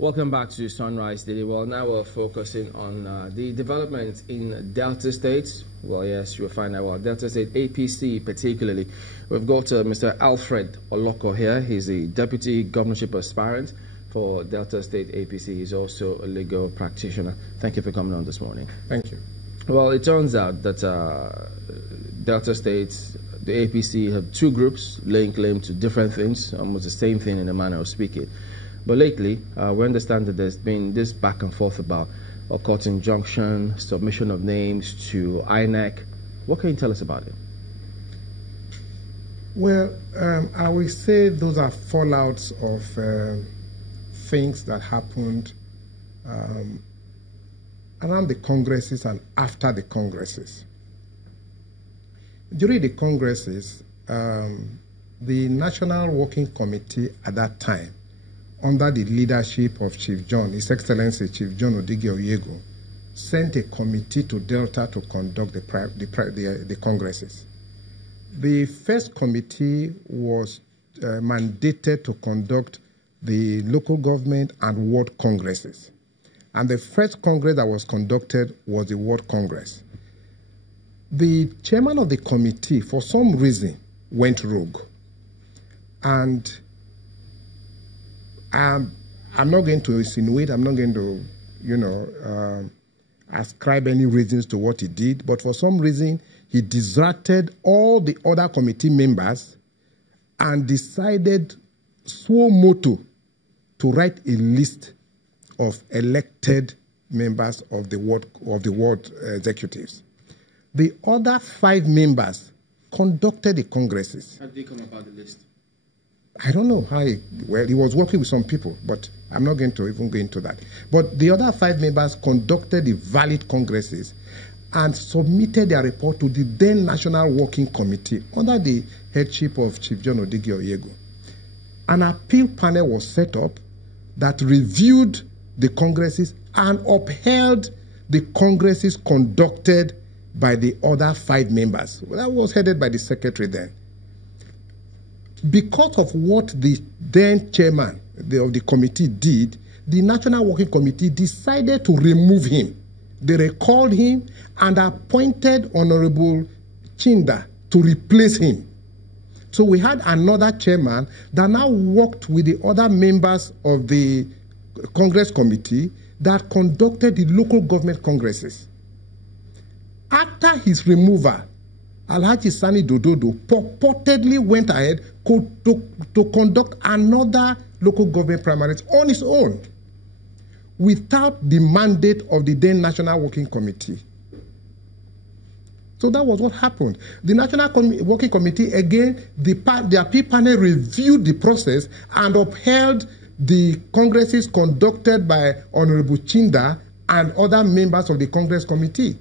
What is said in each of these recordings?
Welcome back to Sunrise Daily. Well, now we're focusing on the developments in Delta State. Well, yes, you'll find out about Delta State APC particularly. We've got Mr. Alfred Olokor here. He's a deputy governorship aspirant for Delta State APC. He's also a legal practitioner. Thank you for coming on this morning. Thank you. Well, it turns out that Delta State, the APC, have two groups laying claim to different things, almost the same thing in a manner of speaking. But lately, we understand that there's been this back and forth about a court injunction, submission of names to INEC. What can you tell us about it? Well, I will say those are fallouts of things that happened around the congresses and after the congresses. During the congresses, the National Working Committee at that time, under the leadership of Chief John, His Excellency Chief John Oyego, sent a committee to Delta to conduct the congresses. The first committee was mandated to conduct the local government and ward congresses. And the first congress that was conducted was the ward congress. The chairman of the committee, for some reason, went rogue. And I'm not going to insinuate, I'm not going to, ascribe any reasons to what he did, but for some reason, he distracted all the other committee members and decided suo motu to write a list of elected members of the ward executives. The other 5 members conducted the congresses. How did they come about the list? I don't know how he was working with some people, but I'm not going to even go into that. But the other 5 members conducted the valid congresses and submitted their report to the then National Working Committee under the headship of Chief John Oyego. An appeal panel was set up that reviewed the congresses and upheld the congresses conducted by the other 5 members. Well, that was headed by the secretary then. Because of what the then chairman of the committee did, the National Working Committee decided to remove him. They recalled him and appointed Honorable Chinda to replace him. So we had another chairman that now worked with the other members of the Congress committee that conducted the local government congresses. After his removal, Alhaji Sani Dododo purportedly went ahead to conduct another local government primaries on his own without the mandate of the then National Working Committee. So that was what happened. The National Working Committee, again, the appeal panel reviewed the process and upheld the congresses conducted by Honorable Chinda and other members of the Congress Committee.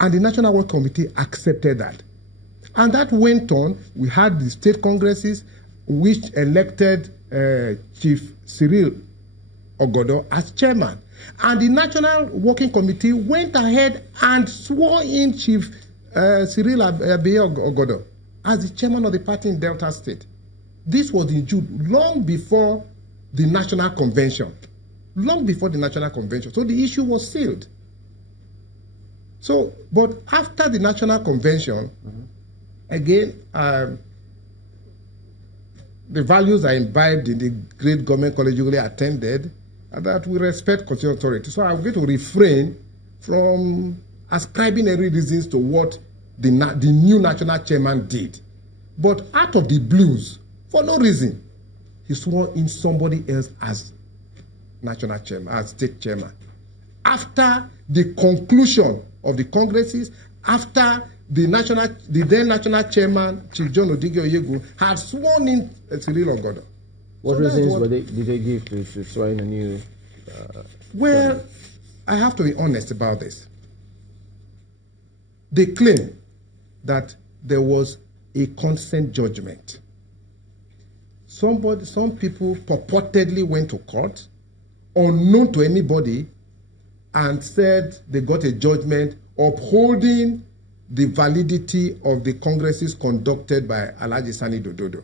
And the National Work Committee accepted that. And that went on. We had the state congresses, which elected Chief Cyril Ogodo as chairman. And the National Working Committee went ahead and swore in Chief Cyril Ogodo as the chairman of the party in Delta State. This was in June, long before the National Convention. Long before the National Convention. So the issue was sealed. So, but after the National Convention, again, the values are imbibed in the great government collegially attended, that we respect constitutional authority. So I'm going to refrain from ascribing any reasons to what the new national chairman did. But out of the blues, for no reason, he swore in somebody else as national chairman, as state chairman. After the conclusion of the congresses, after the then national chairman, Chief John Oyego, had sworn in Cyril Ogodo. What reasons did they give to swear in a new? Well, I have to be honest about this. They claim that there was a consent judgment. Some people purportedly went to court, unknown to anybody, and said they got a judgment upholding the validity of the congresses conducted by Alhaji Sani Dododo.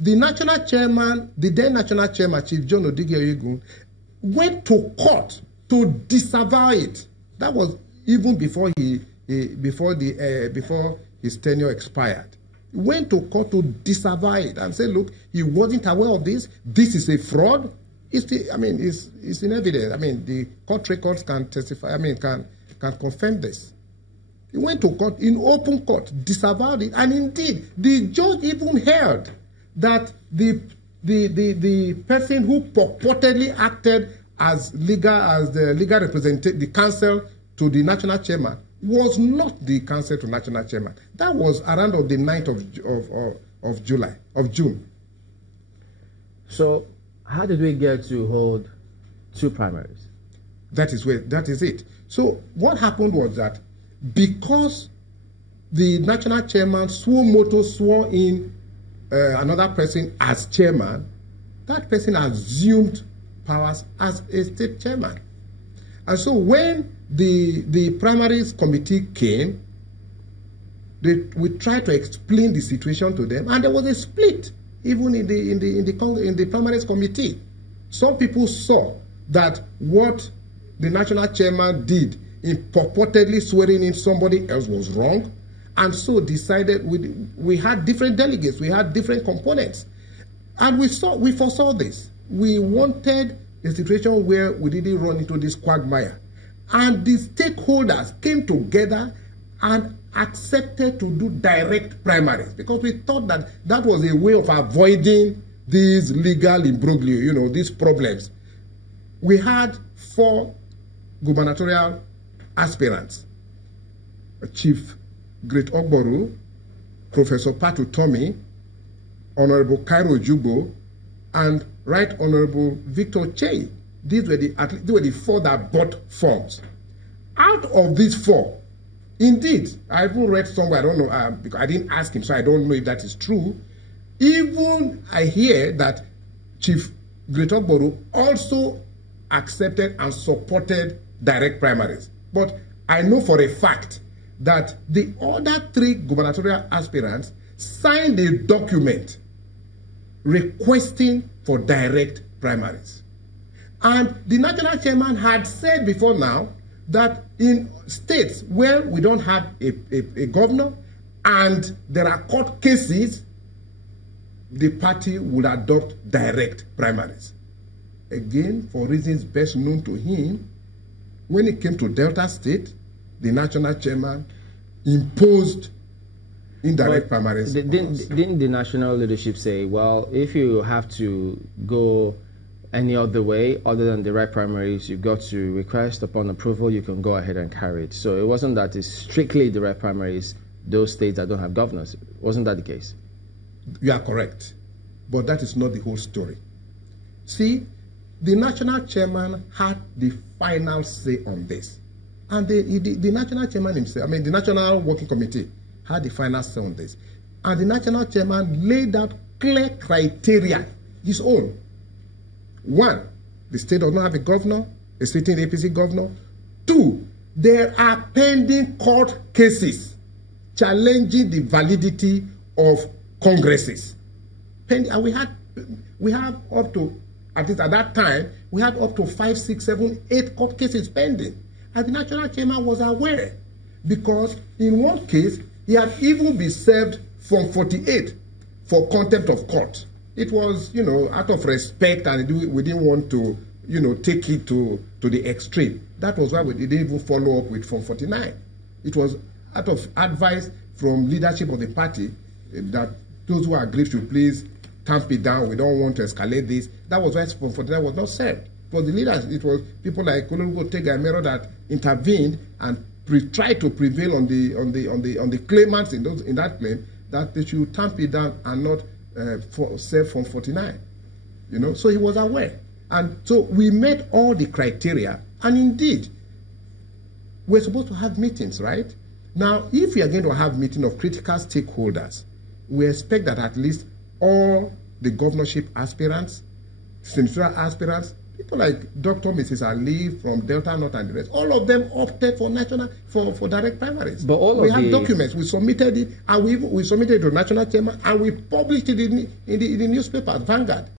The national chairman, the then national chairman, Chief John Odighe, went to court to disavow it. That was even before before his tenure expired. He went to court to disavow it and say, look, he wasn't aware of this. This is a fraud. It's in evidence. I mean, the court records can testify. I mean, can confirm this. He went to court in open court, disavowed it, and indeed, the judge even held that the person who purportedly acted as the legal representative, the counsel to the national chairman, was not the counsel to national chairman. That was around the 9th of June. So, how did we get to hold 2 primaries? That is it. So what happened was that because the national chairman swore in another person as chairman, that person assumed powers as a state chairman. And so when the primaries committee came, we tried to explain the situation to them, and there was a split even in the primaries committee. Some people saw that what the national chairman did in purportedly swearing in somebody else was wrong, and so decided we had different delegates, we had different components, and we foresaw this. We wanted a situation where we didn't run into this quagmire, and the stakeholders came together and accepted to do direct primaries because we thought that that was a way of avoiding these legal imbroglio, these problems. We had 4 gubernatorial aspirants: Chief Great Ogboru, Professor Patu Tomi, Honorable Cairo Jubo, and Right Honorable Victor Chey. These were the 4 that bought forms. Out of these 4, indeed, I even read somewhere, I don't know, because I didn't ask him, so I don't know if that is true. Even I hear that Chief Great Ogboru also accepted and supported direct primaries. But I know for a fact that the other 3 gubernatorial aspirants signed a document requesting for direct primaries. And the national chairman had said before now that in states where we don't have a governor and there are court cases, the party would adopt direct primaries. Again, for reasons best known to him, when it came to Delta State, the national chairman imposed indirect primaries. Didn't the national leadership say, well, if you have to go any other way other than the right primaries, you've got to request upon approval, you can go ahead and carry it? So it wasn't that it's strictly the right primaries, those states that don't have governors. Wasn't that the case? You are correct. But that is not the whole story. See, the national chairman had the final say on this. And the national chairman himself, the national working committee had the final say on this. And the national chairman laid out clear criteria, his own. 1, the state does not have a governor, a sitting APC governor. 2, there are pending court cases challenging the validity of congresses. And we have up to, at least at that time, we had up to 5, 6, 7, 8 court cases pending. And the national chairman was aware, because in one case, he had even been served Form 48 for contempt of court. It was, out of respect, and we didn't want to, take it to the extreme. That was why we didn't even follow up with Form 49. It was out of advice from leadership of the party that those who agreed should please tamp it down. We don't want to escalate this. That was why Form 49 was not served. It was the leaders. It was people like Olokor that intervened and tried to prevail on the claimants in that claim that they should tamp it down and not serve Form 49. So he was aware. And so we met all the criteria, and indeed, we're supposed to have meetings, right? Now, if we are going to have meeting of critical stakeholders, we expect that at least all the governorship aspirants, senatorial aspirants, People like Dr. Mrs. Ali from Delta North and the rest, all of them opted for for direct primaries. But all we of have the documents. We submitted it, and we submitted it to the national chairman, and we published it in the newspapers, Vanguard.